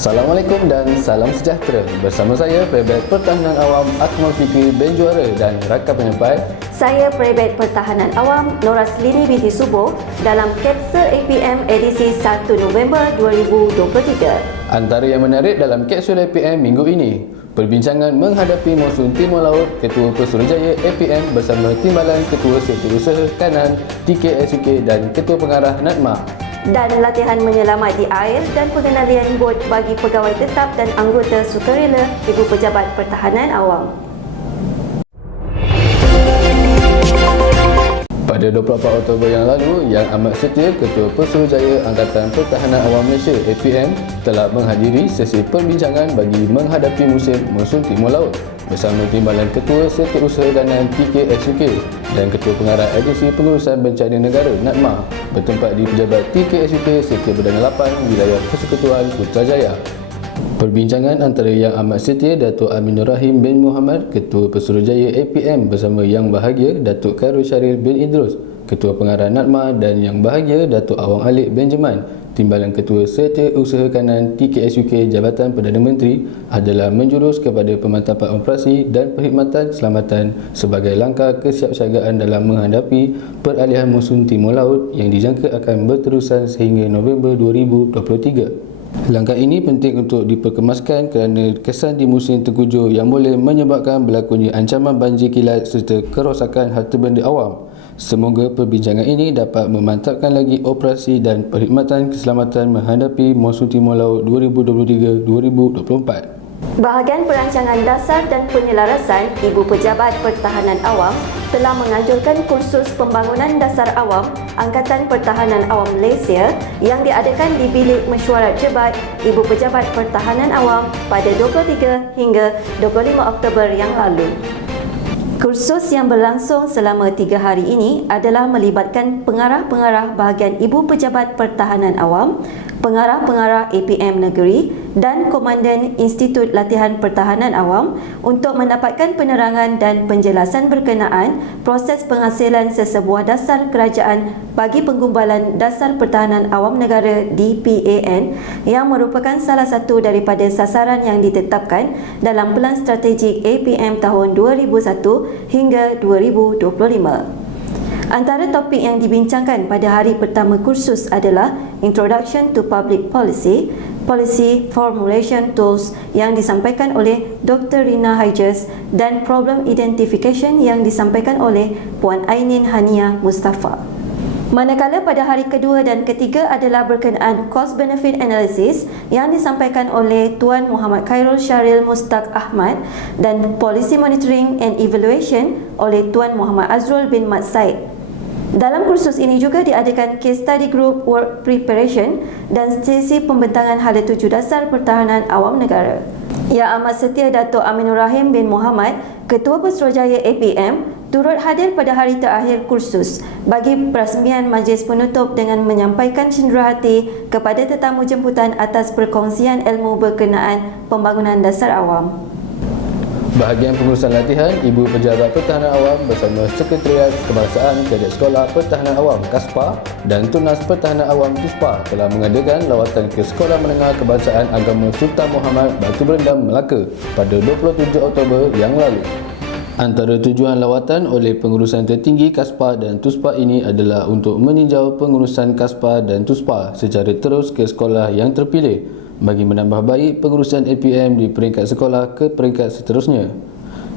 Assalamualaikum dan salam sejahtera. Bersama saya, Prefek Pertahanan Awam Akmal Fikri bin Juara dan rakan penyampai. Saya Prefek Pertahanan Awam Noraslini binti Subuh dalam Kapsul APM edisi 1 November 2023. Antara yang menarik dalam Kapsul APM minggu ini, perbincangan menghadapi monsun Timur Laut, Ketua Pesuruhjaya APM bersama Timbalan Ketua Setiausaha Kanan TKSUK dan Ketua Pengarah NADMA. Dan latihan menyelamat di air dan pengendalian bot bagi pegawai tetap dan anggota sukarela Ibu Pejabat Pertahanan Awam. Pada 24 Oktober yang lalu, Yang Amat Setia Ketua Pesuruhjaya Angkatan Pertahanan Awam Malaysia APM telah menghadiri sesi perbincangan bagi menghadapi musim monsun Timur Laut bersama Timbalan Ketua Setiausaha Kanan TKSUK dan Ketua Pengarah Agensi Pengurusan Bencana Negara NADMA bertempat di Pejabat TKSUK Setia Perdana 8 Wilayah Persekutuan Putrajaya. Perbincangan antara Yang Amat Setia Datuk Aminur Rahim bin Muhammad, Ketua Pesuruhjaya APM bersama Yang Bahagia Datuk Khairul Syaril bin Idrus, Ketua Pengarah NADMA dan Yang Bahagia Datuk Awang Alik Benjamin, Timbalan Ketua Setiausaha Kanan TKSUK Jabatan Perdana Menteri adalah menjurus kepada pemantapan operasi dan perkhidmatan keselamatan sebagai langkah kesiapsiagaan dalam menghadapi peralihan monsun Timur Laut yang dijangka akan berterusan sehingga November 2023. Langkah ini penting untuk diperkemaskan kerana kesan di musim tengkujuh yang boleh menyebabkan berlakunya ancaman banjir kilat serta kerosakan harta benda awam. Semoga perbincangan ini dapat memantapkan lagi operasi dan perkhidmatan keselamatan menghadapi monsun Timur Laut 2023-2024. Bahagian Perancangan Dasar dan Penyelarasan Ibu Pejabat Pertahanan Awam telah menganjurkan kursus Pembangunan Dasar Awam Angkatan Pertahanan Awam Malaysia yang diadakan di Bilik Mesyuarat Jebat Ibu Pejabat Pertahanan Awam pada 23 hingga 25 Oktober yang lalu. Kursus yang berlangsung selama 3 hari ini adalah melibatkan pengarah-pengarah bahagian Ibu Pejabat Pertahanan Awam, pengarah-pengarah APM Negeri dan Komandan Institut Latihan Pertahanan Awam untuk mendapatkan penerangan dan penjelasan berkenaan proses penghasilan sesebuah dasar kerajaan bagi penggumbalan Dasar Pertahanan Awam Negara DPAN yang merupakan salah satu daripada sasaran yang ditetapkan dalam Pelan Strategik APM tahun 2001 hingga 2025. Antara topik yang dibincangkan pada hari pertama kursus adalah Introduction to Public Policy, Policy Formulation Tools yang disampaikan oleh Dr. Rina Hijaz dan Problem Identification yang disampaikan oleh Puan Ainin Hania Mustafa. Manakala pada hari kedua dan ketiga adalah berkenaan Cost Benefit Analysis yang disampaikan oleh Tuan Muhammad Khairul Syaril Mustaq Ahmad dan Policy Monitoring and Evaluation oleh Tuan Muhammad Azrul bin Mat Said. Dalam kursus ini juga diadakan Case Study Group Work Preparation dan sesi pembentangan hala tuju dasar pertahanan awam negara. Yang Amat Setia Datuk Aminur Rahim bin Muhammad, Ketua Pesuruhjaya APM, turut hadir pada hari terakhir kursus bagi perasmian majlis penutup dengan menyampaikan cenderahati kepada tetamu jemputan atas perkongsian ilmu berkenaan pembangunan dasar awam. Bahagian pengurusan latihan, Ibu Pejabat Pertahanan Awam bersama Sekretariat Kebangsaan Kadet Sekolah Pertahanan Awam KASPA dan Tunas Pertahanan Awam TUSPA telah mengadakan lawatan ke Sekolah Menengah Kebangsaan Agama Sultan Muhammad Batu Berendam Melaka pada 27 Oktober yang lalu. Antara tujuan lawatan oleh pengurusan tertinggi KASPA dan TUSPA ini adalah untuk meninjau pengurusan KASPA dan TUSPA secara terus ke sekolah yang terpilih bagi menambah baik pengurusan APM di peringkat sekolah ke peringkat seterusnya.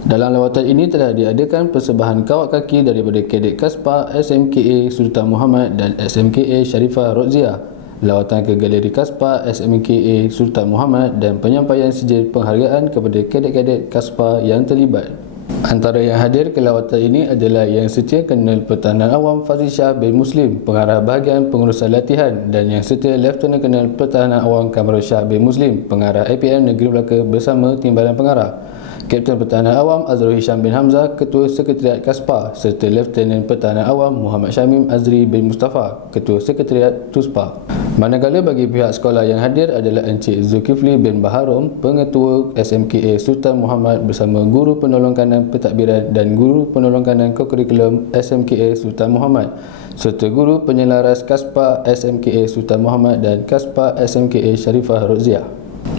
Dalam lawatan ini telah diadakan persembahan kawat kaki daripada kadet KASPA SMKA Sultan Muhammad dan SMKA Sharifah Roziah, lawatan ke Galeri KASPA SMKA Sultan Muhammad dan penyampaian sijil penghargaan kepada kadet-kadet KASPA yang terlibat. Antara yang hadir ke lawatan ini adalah Yang Setia Kolonel Pertahanan Awam Fazil Shah bin Muslim, Pengarah Bahagian Pengurusan Latihan, dan Yang Setia Lieutenant Kolonel Pertahanan Awam Kamarul Shah bin Muslim, Pengarah APM Negeri Melaka bersama Timbalan Pengarah, Kapten Pertahanan Awam Azrul Hisham bin Hamzah, Ketua Sekretariat KASPA, serta Lieutenant Pertahanan Awam Muhammad Syamim Azri bin Mustafa, Ketua Sekretariat TUSPA. Manakala bagi pihak sekolah yang hadir adalah Encik Zulkifli bin Baharom, Pengetua SMKA Sultan Muhammad bersama Guru Penolong Kanan Pentadbiran dan Guru Penolong Kanan Kokurikulum SMKA Sultan Muhammad, serta Guru Penyelaras KASPA SMKA Sultan Muhammad dan KASPA SMKA Sharifah Roziah.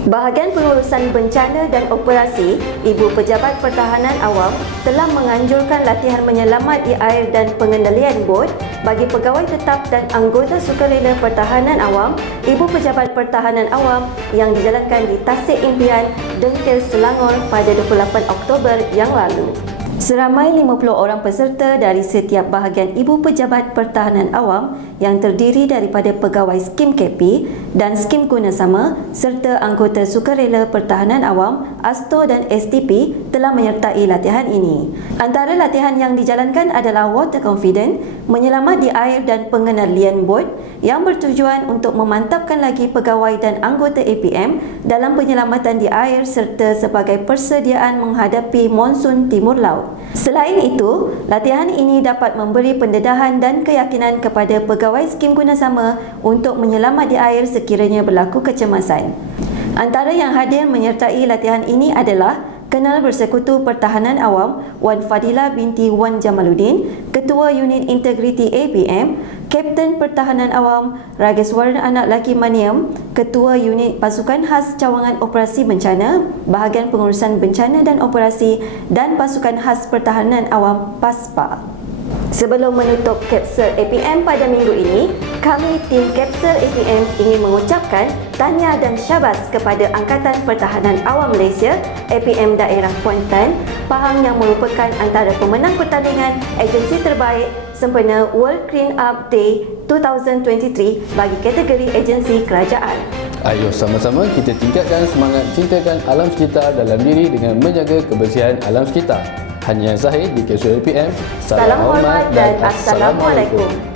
Bahagian Pengurusan Bencana dan Operasi, Ibu Pejabat Pertahanan Awam telah menganjurkan latihan menyelamat di air dan pengendalian bot bagi pegawai tetap dan anggota sukarela Pertahanan Awam, Ibu Pejabat Pertahanan Awam yang dijalankan di Tasik Impian, Dengkil, Selangor pada 28 Oktober yang lalu. Seramai 50 orang peserta dari setiap bahagian Ibu Pejabat Pertahanan Awam yang terdiri daripada pegawai skim KP dan skim gunasama serta anggota sukarela Pertahanan Awam, ASTO dan STP telah menyertai latihan ini. Antara latihan yang dijalankan adalah water confident, menyelamat di air dan pengendalian bot yang bertujuan untuk memantapkan lagi pegawai dan anggota APM dalam penyelamatan di air serta sebagai persediaan menghadapi monsun timur laut. Selain itu, latihan ini dapat memberi pendedahan dan keyakinan kepada pegawai skim gunasama untuk menyelamat di air sekiranya berlaku kecemasan. Antara yang hadir menyertai latihan ini adalah Kenal Bersekutu Pertahanan Awam Wan Fadila binti Wan Jamaluddin, Ketua Unit Integriti APM, Kapten Pertahanan Awam Rageswaran Anak Laki Maniam, Ketua Unit Pasukan Khas Cawangan Operasi Bencana, Bahagian Pengurusan Bencana dan Operasi dan Pasukan Khas Pertahanan Awam PASPA. Sebelum menutup Kapsel APM pada minggu ini, kami tim Kapsel APM ingin mengucapkan tahniah dan syabas kepada Angkatan Pertahanan Awam Malaysia, APM Daerah Kuantan, Pahang yang merupakan antara pemenang pertandingan agensi terbaik sempena World Clean Up Day 2023 bagi kategori agensi kerajaan. Ayo sama-sama kita tingkatkan semangat cintakan alam sekitar dalam diri dengan menjaga kebersihan alam sekitar. Hanya yang sahih di Kapsul APM. Salam hormat dan Assalamualaikum.